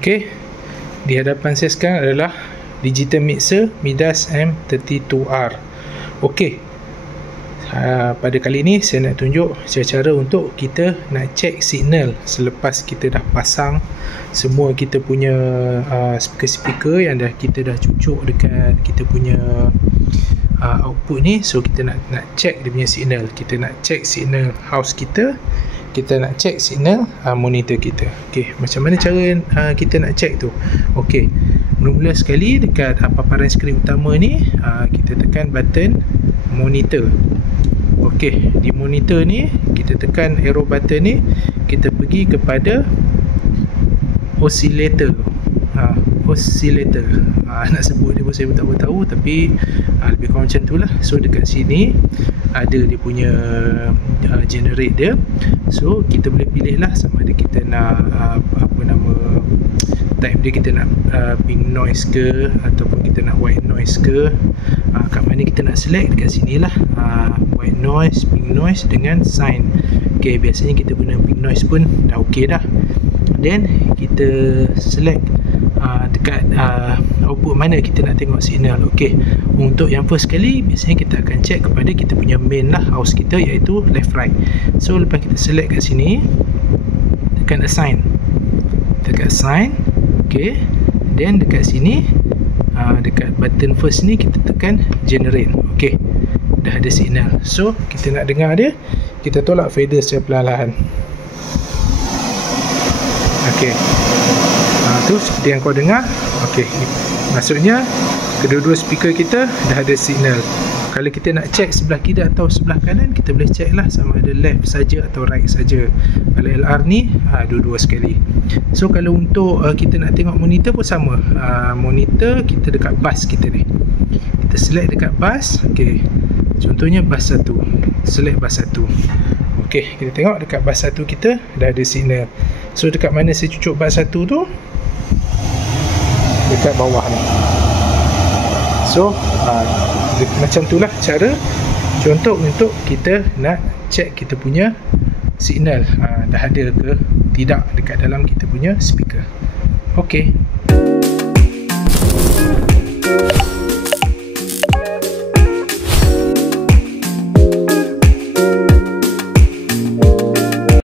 Okey, di hadapan saya sekarang adalah digital mixer Midas M32R. Okey, pada kali ini saya nak tunjuk cara untuk kita nak check signal selepas kita dah pasang semua kita punya speaker-speaker yang kita dah cucuk dekat kita punya output ni. So kita nak check dia punya signal, kita nak check signal house kita nak check signal monitor kita. Okey, macam mana cara kita nak check tu? Okey, mula-mula sekali dekat paparan skrin utama ni kita tekan button monitor. Okey, di monitor ni kita tekan arrow button ni, kita pergi kepada oscillator. Oscillator, nak sebut dia pun saya pun tak tahu, tapi lebih kurang macam tu lah. So dekat sini ada dia punya generate dia. So kita boleh pilih lah sama ada kita nak apa nama type dia, kita nak pink noise ke ataupun kita nak white noise ke. Kat mana kita nak select, dekat sini lah, white noise, pink noise dengan sign. Okay, biasanya kita guna pink noise pun dah ok dah. Then kita select dekat output mana kita nak tengok signal. Okey, untuk yang first kali biasanya kita akan check kepada kita punya main lah, house kita, iaitu left right. So lepas kita select kat sini, tekan assign, tekan assign. Okey, then dekat sini dekat button first ni kita tekan generate. Okey, dah ada signal. So kita nak dengar dia, kita tolak fader secara perlahan-lahan. Okey, tu seperti yang kau dengar. Okey, maksudnya kedua-dua speaker kita dah ada signal. Kalau kita nak check sebelah kiri atau sebelah kanan, kita boleh check lah sama ada left saja atau right saja. Kalau LR ni dua-dua sekali. So kalau untuk kita nak tengok monitor pun sama. Monitor kita dekat bus kita ni, kita select dekat bus. Okey, contohnya bus 1, select bus 1. Okey, kita tengok dekat bus 1 kita dah ada signal. So dekat mana saya cucuk bus 1 tu? Dekat bawah ni. So macam tu lah cara contoh untuk kita nak check kita punya signal dah ada ke tidak dekat dalam kita punya speaker. Okey.